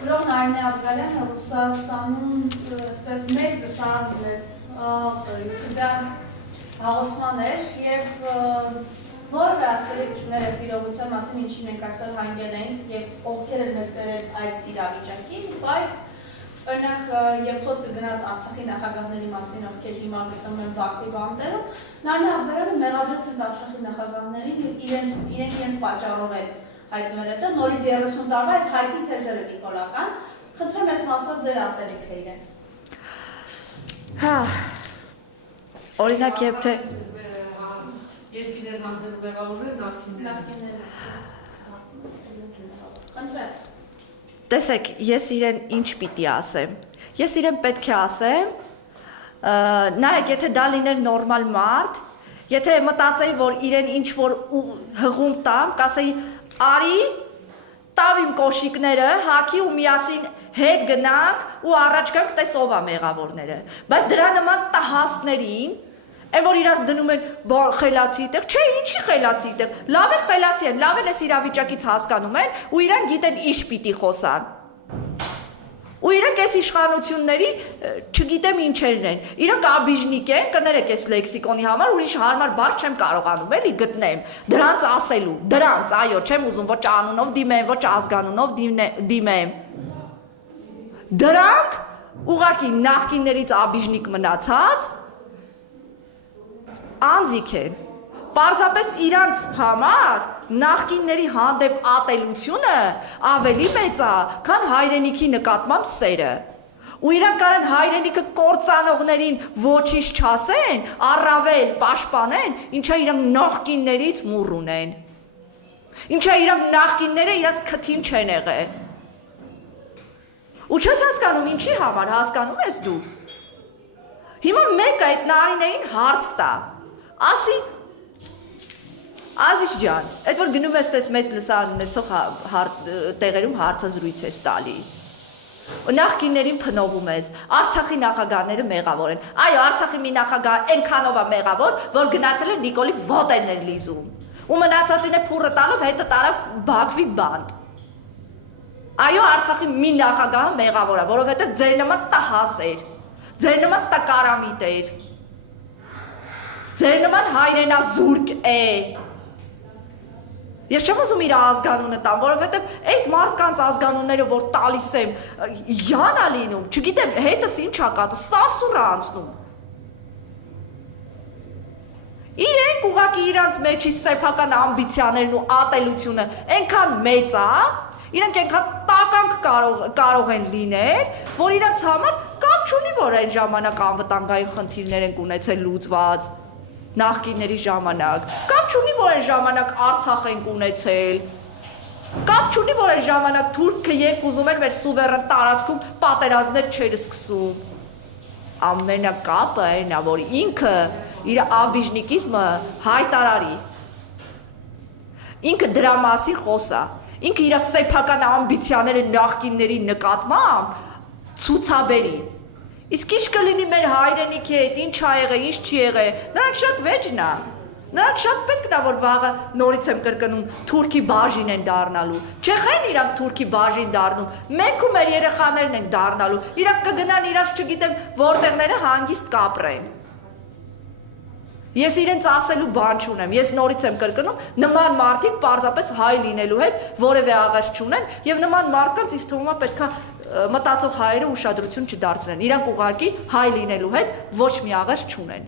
Գրող Նարինե Աբգարյանը Ռուսաստանում այսպես մեծ դասարան ունեց յուտուբյան հաղորդման էր եւ որը ասել չուներ այս իրողության մասին ինչի մենք այսօր հանգել ենք եւ ովքեր են մեզ բերել այս իրավիճակին, բայց օրինակ երբ խոսքը գնաց Արցախի նախագահների մասին, ովքեր հիմա գտնվում են Բաքվի բանտերում, Նարինե Աբգարյանը մեղադրեց Արցախի նախագահներին եւ իրենց պատճառով են հայտնվել հետո նորից 30 տարվա այդ հայտի թեզերը նիկոլական, խնդրեմ այս մասով ձեր ասելիքը իրեն։ Հա, օրինակ երբ թե երկիներն անձնելու մեղավորները նախկինները։ Խնդրեմ։ տեսեք, ես իրեն ինչ պիտի ասեմ։ Ես իրեն պետք է ասեմ, նայեք, եթե դա լիներ նորմալ մարդ, եթե մտածեի, որ իրեն ինչ որ հղում տամ, կասեի արի, տավ իմ կոշիկները, հագի ու միասին հետ գնանք ու առաջ գանք տես ով է մեղավորները։ Բայց դրա նման տահասներին, այն որ իրաց դնում են խելացի տեղ, չէ, ինչի խելացի տեղ, լավ էլ խելացի են, լավ էլ էս իրավիճակից հասկանում են ու իրան գիտեն ինչ պիտի խոսան։ Ու իրանք այս իշխանությունների չգիտեմ ինչերն են, իրանք աբիժնիկ են, կներեք այս լեքսիկոնի համար, ուրիշ հարմար բառ չեմ կարողանում էլի գտնեմ, դրանց ասելու, դրանց, այո, չեմ ուզում ոչ անունով դիմեմ, ոչ ազգանունով դիմեմ։ Դրանք ուղղակի նախկիններից աբիժնիկ մնացած անձիկ են, պարզապես իրանց համար նախկինների հանդեպ ատելությունը ավելի մեծ է, քան հայրենիքի նկատմամբ սերը։ Ու իրանք կարան հայրենիքը կործանողներին ոչինչ չասեն, առավել պաշտպանեն, ինչա իրանք նախկիններից մուռ ունեն։ Ինչա իրանք նախկինները իրաց քթին չեն եղել։ Ու չես հասկանում ինչի համար, հասկանում ես դու։ Հիմա մեկը այդ Նարինեին հարց տա, ասի Ազիզ ջան, այդ որ գնում ես տես մեծ լսարան ունեցող տեղերում հարցազրույց ես տալի։ Նախկիններին փնովում ես, Արցախի նախագահները մեղավոր են։ Այո, Արցախի մի նախագահ այնքանով է մեղավոր, որ գնացել է Նիկոլի ոտերներ լիզում։ Ու մնացածին է փուրը տալով հետը տարավ Բաքվի բանտ։ Այո, Արցախի մի նախագահը մեղավոր է, որովհետև ձեր նման տահաս էր, ձեր նման տկարամիտ էր, ձեր նման հայրենազուրկ է։ Ես չեմ ուզում իր ազգանունը տամ, որովհետև այդ մարդկանց ազգանունները, որ տալիս եմ, յան է լինում, չգիտեմ, հետս ինչ ա կատը, սասուր է անցնում։ Իրենք ուղղակի իրանց մեջի սեփական ամբիցիաներն ու ատելությունը այնքան մեծ է, իրենք այնքան տականք կարող են լինել, որ իրանց համար կապ չունի, որ այն ժամանակ անվտանգային խնդիրներ են ունեցել լուծված։ Նախկինների ժամանակ, կապ չունի, որ այն ժամանակ Արցախ ենք ունեցել, կապ չունի, որ այն ժամանակ Թուրքը երբ ուզում էր մեր սուվերեն տարածքում պատերազմներ չէր սկսում, ամենակապը այն է, որ ինքը իր աբիժնիկիզմը հայտարարի, ինքը դրա մասին խոսա, ինքը իր սեփական ամբիցիաները նախկինների նկատմամբ ցուցաբերի։ Իսկ ինչ կլինի մեր հայրենիքի հետ, ինչ ա եղել, ինչ չի եղել, նրանք շատ վեճն է, նրանք շատ պետք է, որ վաղը նորից եմ կրկնում, թուրքի բաժին են դառնալու, չեն իրանք թուրքի բաժին դառնում, մենք ու մեր երեխաներն ենք դառնալու, իրանք կգնան իրանք չգիտեմ որտեղները հանգիստ կապրեն։ Ես իրենց ասելու բան չունեմ, ես նորից եմ կրկնում, նման մարդիկ պարզապես հայ լինելու հետ որևէ աղերս չունեն եւ նման մարդկանց ինձ թվում է պետքա մտածող հայերը ուշադրություն չդարձնեն, իրանք ուղղակի հայ լինելու հետ ոչ մի աղերս չունեն։